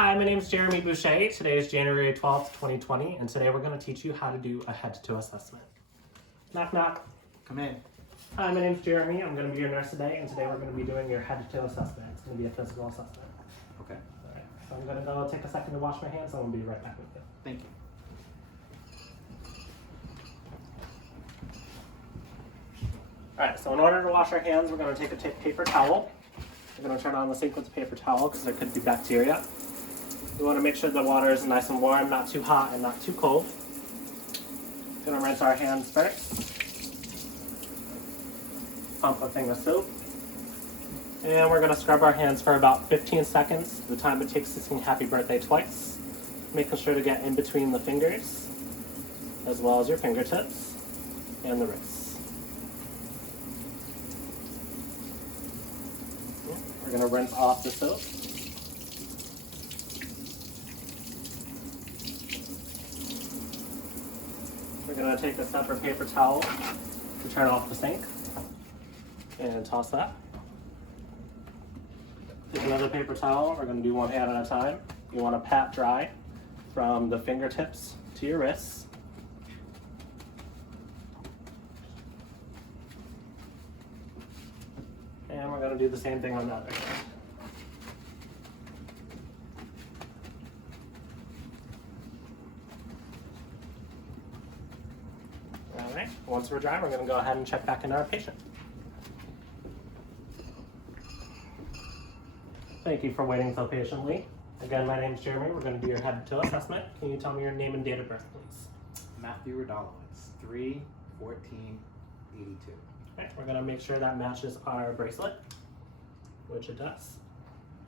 Hi, my name is Jeremy Boucher. Today is January 12th, 2020, and today we're going to teach you how to do a head-to-toe assessment. Knock, knock. Come in. Hi, my name is Jeremy. I'm going to be your nurse today, and today we're going to be doing your head-to-toe assessment. It's going to be a physical assessment. Okay. All right, so I'm going to go take a second to wash my hands, and we'll be right back with you. Thank you. All right, so in order to wash our hands, we're going to take a paper towel. We're going to turn on the sink with the paper towel because there could be bacteria. We want to make sure the water is nice and warm, not too hot and not too cold. We're going to rinse our hands first. Pump a thing of soap. And we're going to scrub our hands for about 15 seconds, the time it takes to sing happy birthday twice. Making sure to get in between the fingers, as well as your fingertips and the wrists. We're going to rinse off the soap. We're going to take a separate paper towel to turn off the sink and toss that. Take another paper towel. We're going to do one hand at a time. You want to pat dry from the fingertips to your wrists. And we're going to do the same thing on the other hand. All right, once we're dry, we're going to go ahead and check back in our patient. Thank you for waiting so patiently. Again, my name is Jeremy. We're going to do your head-to-toe assessment. Can you tell me your name and date of birth, please? Matthew Rodolowicz, 3/14/82. Okay, we're going to make sure that matches our bracelet, which it does.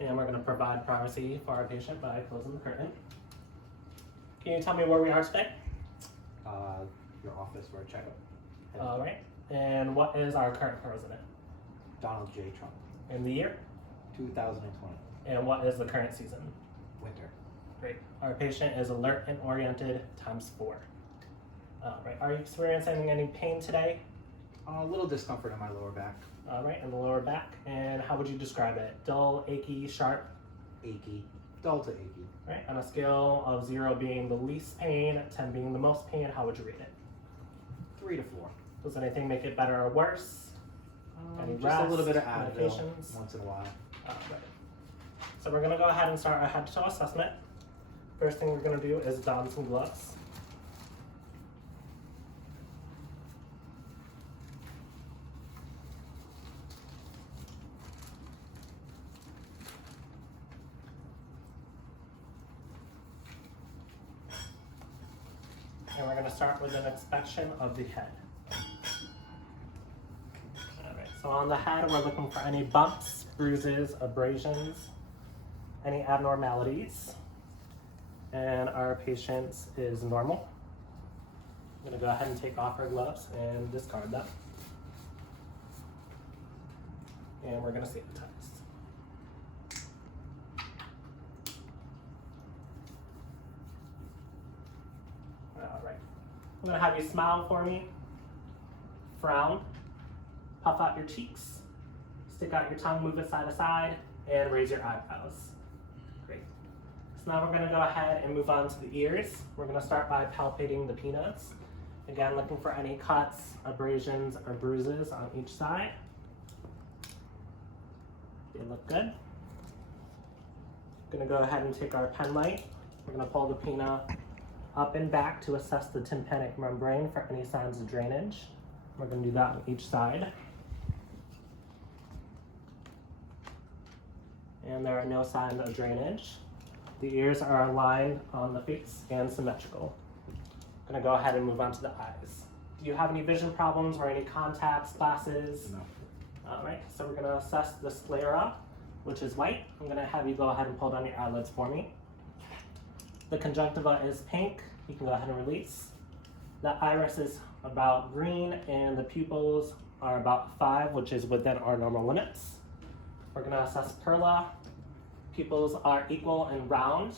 And we're going to provide privacy for our patient by closing the curtain. Can you tell me where we are today? Your office for a checkup. All right. And what is our current president? Donald J. Trump, In the year? 2020. And what is the current season? Winter. Great. Our patient is alert and oriented ×4. All right. Are you experiencing any pain today? A little discomfort in my lower back. All right, in the lower back. And how would you describe it? Dull, achy, sharp? Achy. Dull to achy. All right. On a scale of 0 being the least pain, 10 being the most pain, how would you rate it? 3 to 4. Does anything make it better or worse? Any Just rest, a little bit of Advil medications? once in a while. Right. So we're going to go ahead and start our head-to-toe assessment. First thing we're going to do is don some gloves. And we're going to start with an inspection of the head. Alright, so on the head we're looking for any bumps, bruises, abrasions, any abnormalities. And our patient is normal. I'm going to go ahead and take off our gloves and discard them. And we're going to sanitize. Alright, I'm going to have you smile for me, frown, puff out your cheeks, stick out your tongue, move it side to side, and raise your eyebrows. Great. So now we're going to go ahead and move on to the ears. We're going to start by palpating the peanuts. Again, looking for any cuts, abrasions, or bruises on each side. They look good. Going to go ahead and take our pen light. We're going to pull the peanut up and back to assess the tympanic membrane for any signs of drainage. We're going to do that on each side. And there are no signs of drainage. The ears are aligned on the face and symmetrical. I'm going to go ahead and move on to the eyes. Do you have any vision problems or any contacts, glasses? No. All right, so we're going to assess the sclera, which is white. I'm going to have you go ahead and pull down your eyelids for me. The conjunctiva is pink. You can go ahead and release. The iris is about green, and the pupils are about 5, which is within our normal limits. We're going to assess perla. Pupils are equal and round.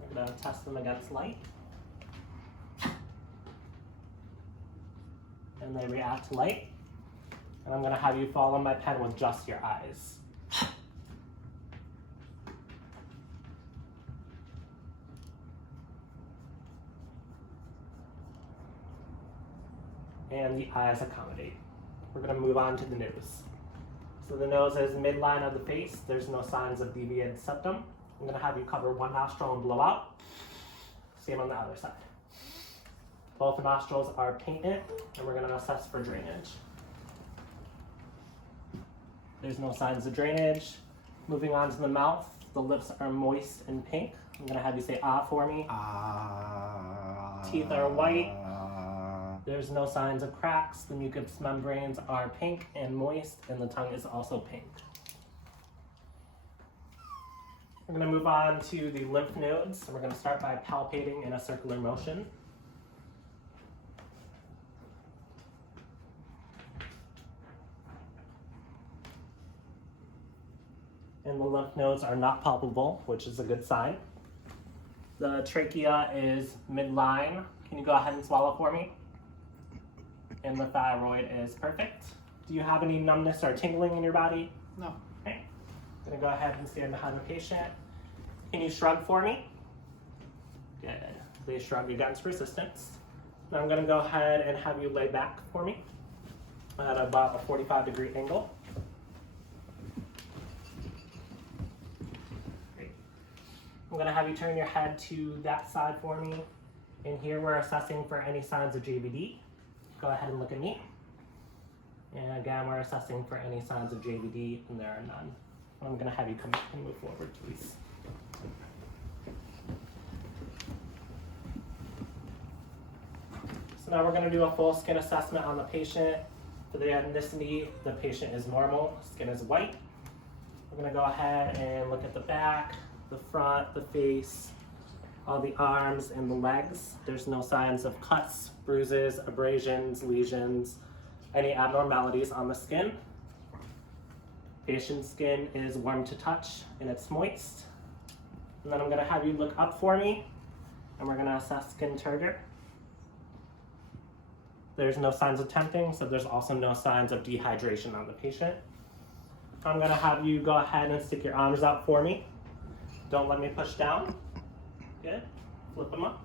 We're going to test them against light. And they react to light. And I'm going to have you follow my pen with just your eyes. and the eyes accommodate. We're going to move on to the nose. So the nose is midline of the face. There's no signs of deviated septum. I'm going to have you cover one nostril and blow out. Same on the other side. Both nostrils are painted, and we're going to assess for drainage. There's no signs of drainage. Moving on to the mouth, the lips are moist and pink. I'm going to have you say ah for me. Teeth are white. There's no signs of cracks. The mucous membranes are pink and moist, and the tongue is also pink. We're going to move on to the lymph nodes, and we're going to start by palpating in a circular motion. And the lymph nodes are not palpable, which is a good sign. The trachea is midline. Can you go ahead and swallow for me? And the thyroid is perfect. Do you have any numbness or tingling in your body? No. Okay. I'm gonna go ahead and stand behind the patient. Can you shrug for me? Good. Please shrug against resistance. Now I'm gonna go ahead and have you lay back for me at about a 45-degree angle. Great. I'm gonna have you turn your head to that side for me. And here we're assessing for any signs of JVD. Go ahead and look at me. And again, we're assessing for any signs of JVD, and there are none. I'm gonna have you come back and move forward, please. So now we're gonna do a full skin assessment on the patient. For the ethnicity, the patient is normal, skin is white. We're gonna go ahead and look at the back, the front, the face, all the arms and the legs. There's no signs of cuts, bruises, abrasions, lesions, any abnormalities on the skin. Patient's skin is warm to touch and it's moist. And then I'm gonna have you look up for me, and we're gonna assess skin turgor. There's no signs of temping, so there's also no signs of dehydration on the patient. I'm gonna have you go ahead and stick your arms out for me. Don't let me push down. Good. Flip them up.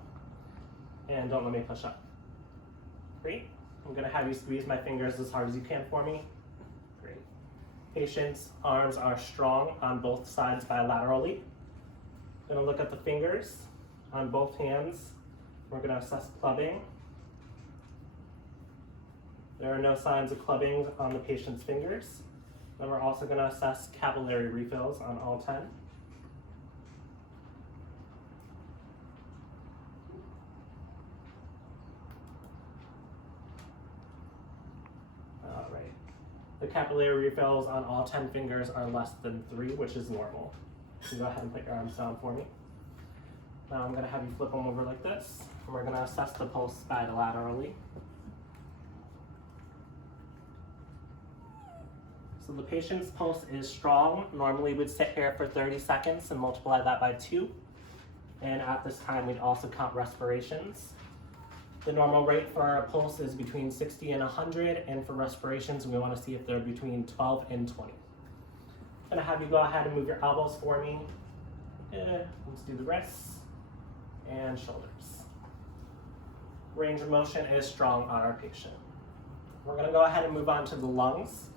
And don't let me push up. Great. I'm gonna have you squeeze my fingers as hard as you can for me. Great. Patient's arms are strong on both sides bilaterally. Gonna look at the fingers on both hands. We're gonna assess clubbing. There are no signs of clubbing on the patient's fingers. Then we're also gonna assess capillary refills on all 10. The capillary refills on all 10 fingers are less than 3, which is normal. So go ahead and put your arms down for me. Now I'm going to have you flip them over like this, and we're going to assess the pulse bilaterally. So the patient's pulse is strong. Normally we'd sit here for 30 seconds and multiply that by 2. And at this time we'd also count respirations. The normal rate for our pulse is between 60 and 100, and for respirations, we want to see if they're between 12 and 20. I'm going to have you go ahead and move your elbows for me. Good. Let's do the wrists and shoulders. Range of motion is strong on our patient. We're going to go ahead and move on to the lungs.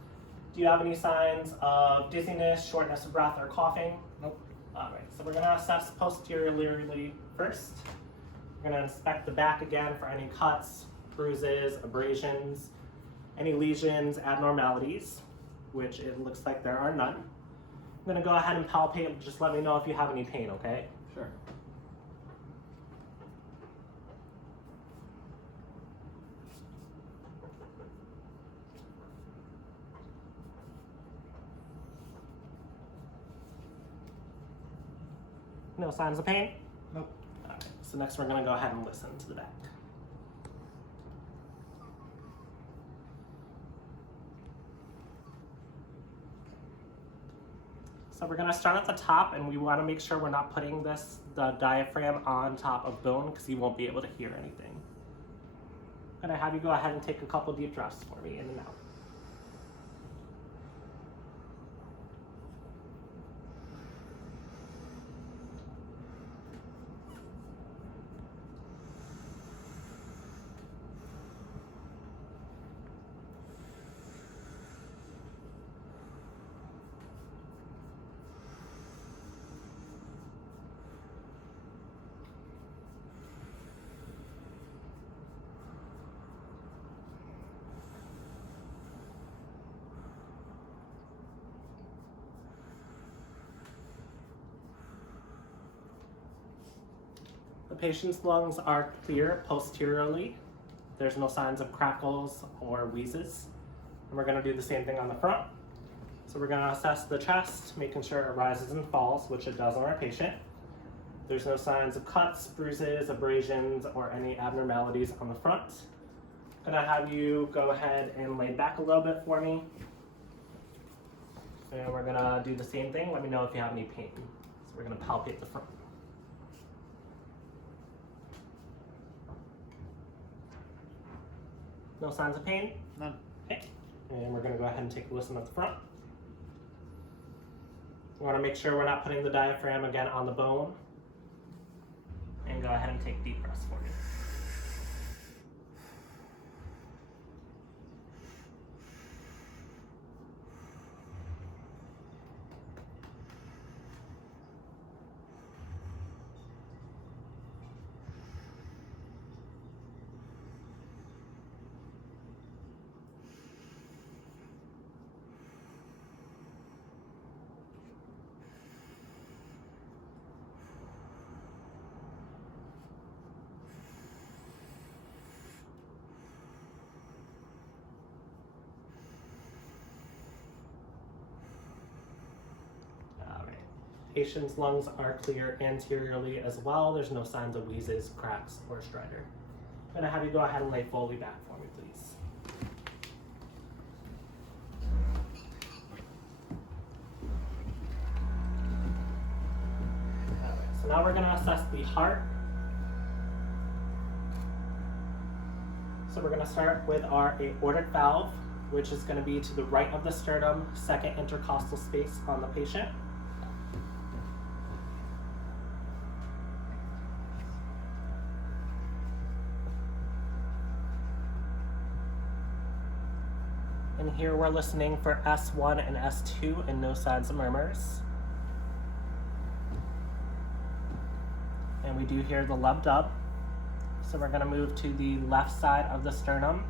Do you have any signs of dizziness, shortness of breath, or coughing? Nope. All right, so we're going to assess posteriorly first. We're going to inspect the back again for any cuts, bruises, abrasions, any lesions, abnormalities, which it looks like there are none. I'm going to go ahead and palpate. Just let me know if you have any pain, okay? Sure. No signs of pain? Nope. All right, so next we're going to go ahead and listen to the back. So we're going to start at the top, and we want to make sure we're not putting the diaphragm on top of bone, because you won't be able to hear anything. I'm going to have you go ahead and take a couple deep breaths for me in and out. The patient's lungs are clear posteriorly. There's no signs of crackles or wheezes. And we're going to do the same thing on the front. So we're going to assess the chest, making sure it rises and falls, which it does on our patient. There's no signs of cuts, bruises, abrasions, or any abnormalities on the front. I'm going to have you go ahead and lay back a little bit for me. And we're going to do the same thing. Let me know if you have any pain. So we're going to palpate the front. No signs of pain? None. Okay. And we're going to go ahead and take a listen at the front. We want to make sure we're not putting the diaphragm again on the bone. And go ahead and take deep breaths for me. Patient's lungs are clear anteriorly as well. There's no signs of wheezes, cracks, or stridor. I'm going to have you go ahead and lay fully back for me, please. All right, so now we're going to assess the heart. So we're going to start with our aortic valve, which is going to be to the right of the sternum, second intercostal space on the patient. And here we're listening for S1 and S2 and no signs of murmurs. And we do hear the lub dub. So we're going to move to the left side of the sternum,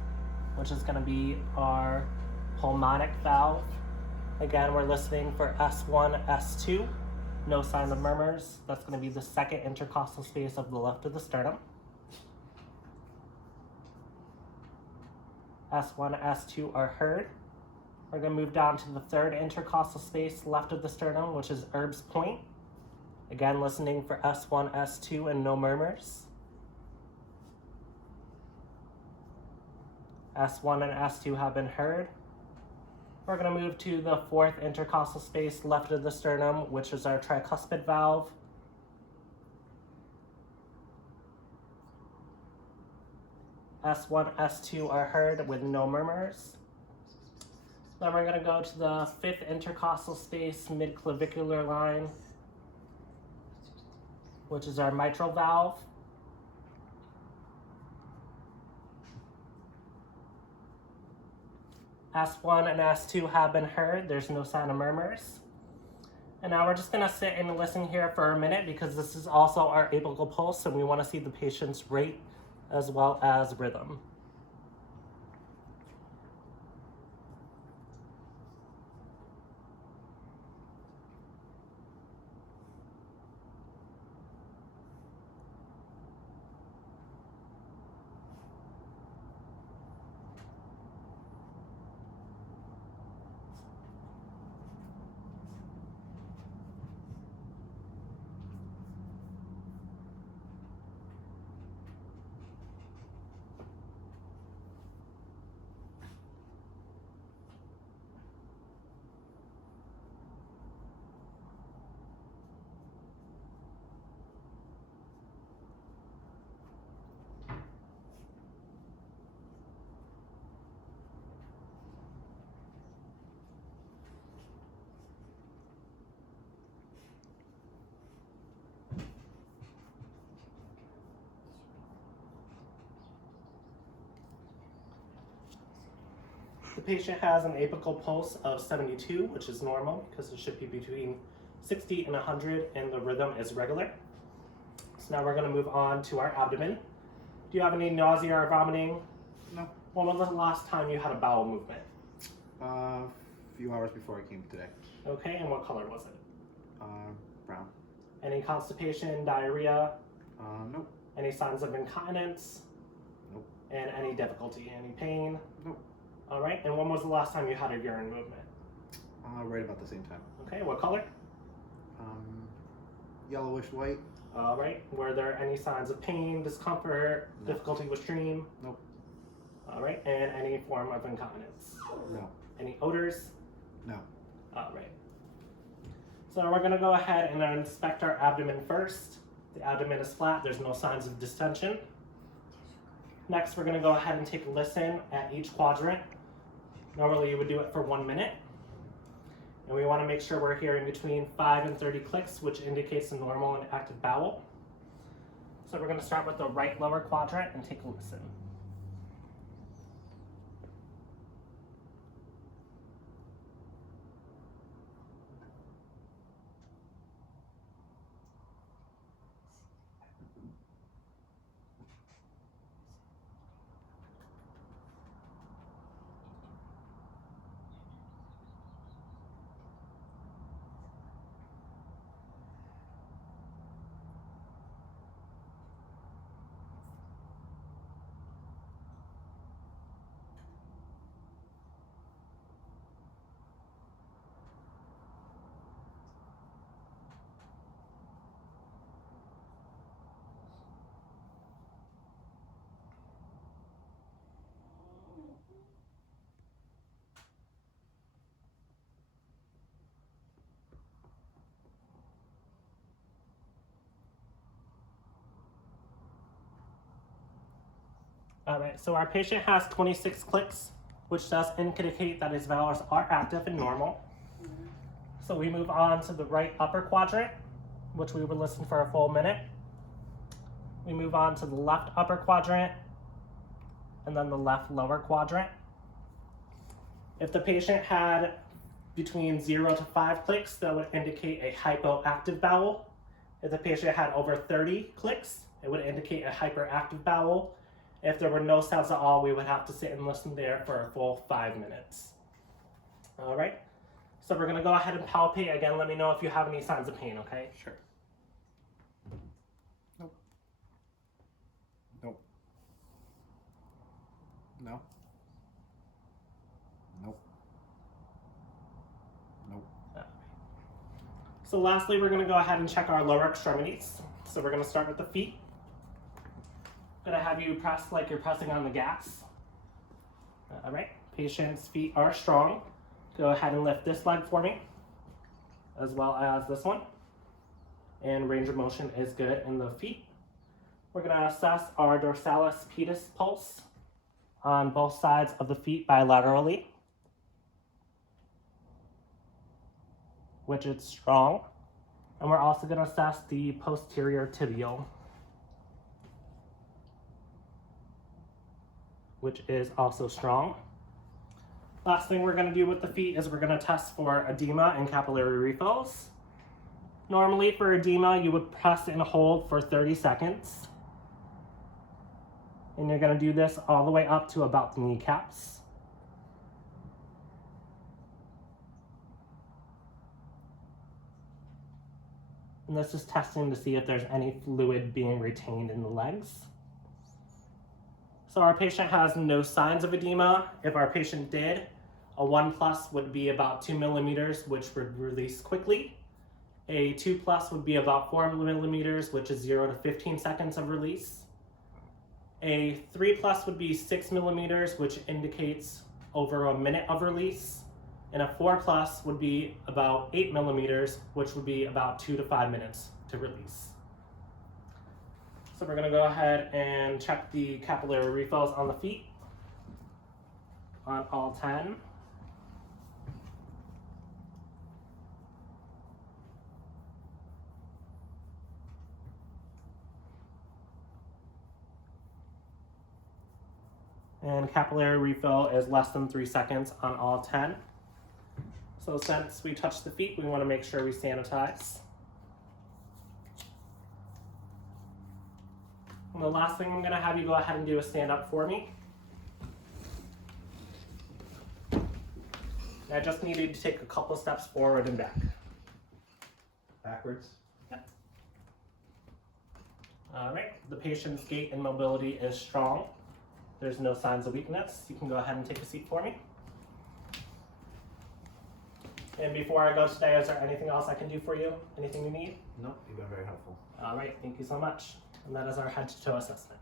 which is going to be our pulmonic valve. Again, we're listening for S1, S2, no sign of murmurs. That's going to be the second intercostal space of the left of the sternum. S1, S2 are heard. We're going to move down to the third intercostal space left of the sternum, which is Erb's point. Again, listening for S1, S2, and no murmurs. S1 and S2 have been heard. We're going to move to the fourth intercostal space left of the sternum, which is our tricuspid valve. S1, S2 are heard with no murmurs. Then we're going to go to the fifth intercostal space, mid-clavicular line, which is our mitral valve. S1 and S2 have been heard. There's no sign of murmurs. And now we're just going to sit and listen here for a minute because this is also our apical pulse and we want to see the patient's rate as well as rhythm. The patient has an apical pulse of 72, which is normal because it should be between 60 and 100 and the rhythm is regular. So now we're going to move on to our abdomen. Do you have any nausea or vomiting? No. When was the last time you had a bowel movement? A few hours before I came today. Okay, and what color was it? Brown. Any constipation, diarrhea? Nope. Any signs of incontinence? Nope. And any difficulty, any pain? Nope. All right, and when was the last time you had a urine movement? Right about the same time. Okay, what color? Yellowish white. All right, were there any signs of pain, discomfort, No. difficulty with stream? Nope. All right, and any form of incontinence? No. Any odors? No. All right. So we're gonna go ahead and inspect our abdomen first. The abdomen is flat, there's no signs of distension. Next, we're gonna go ahead and take a listen at each quadrant. Normally you would do it for 1 minute. And we wanna make sure we're hearing between 5 and 30 clicks, which indicates a normal and active bowel. So we're gonna start with the right lower quadrant and take a listen. All right, so our patient has 26 clicks, which does indicate that his bowels are active and normal. So we move on to the right upper quadrant, which we would listen for a full minute. We move on to the left upper quadrant, and then the left lower quadrant. If the patient had between 0 to 5 clicks, that would indicate a hypoactive bowel. If the patient had over 30 clicks, it would indicate a hyperactive bowel. If there were no sounds at all, we would have to sit and listen there for a full 5 minutes. All right, so we're gonna go ahead and palpate. Again, let me know if you have any signs of pain, okay? Sure. Nope. Nope. No. Nope. Nope. So lastly, we're gonna go ahead and check our lower extremities. So we're gonna start with the feet. Gonna have you press like you're pressing on the gas. All right, patient's feet are strong. Go ahead and lift this leg for me, as well as this one. And range of motion is good in the feet. We're gonna assess our dorsalis pedis pulse on both sides of the feet bilaterally, which is strong. And we're also gonna assess the posterior tibial, which is also strong. Last thing we're gonna do with the feet is we're gonna test for edema and capillary refills. Normally for edema, you would press and hold for 30 seconds. And you're gonna do this all the way up to about the kneecaps. And this is testing to see if there's any fluid being retained in the legs. So our patient has no signs of edema. If our patient did, a 1+ would be about 2 millimeters, which would release quickly. A 2+ would be about 4 millimeters, which is 0 to 15 seconds of release. A 3+ would be 6 millimeters, which indicates over a minute of release. And a 4+ would be about 8 millimeters, which would be about 2 to 5 minutes to release. So we're gonna go ahead and check the capillary refills on the feet on all 10. And capillary refill is less than 3 seconds on all 10. So since we touched the feet, we wanna make sure we sanitize. And the last thing I'm gonna have you go ahead and do is stand up for me. I just need you to take a couple steps forward and back. Backwards. Yep. All right, the patient's gait and mobility is strong. There's no signs of weakness. You can go ahead and take a seat for me. And before I go today, is there anything else I can do for you? Anything you need? Nope, you've been very helpful. All right, thank you so much. And that is our head to toe assessment.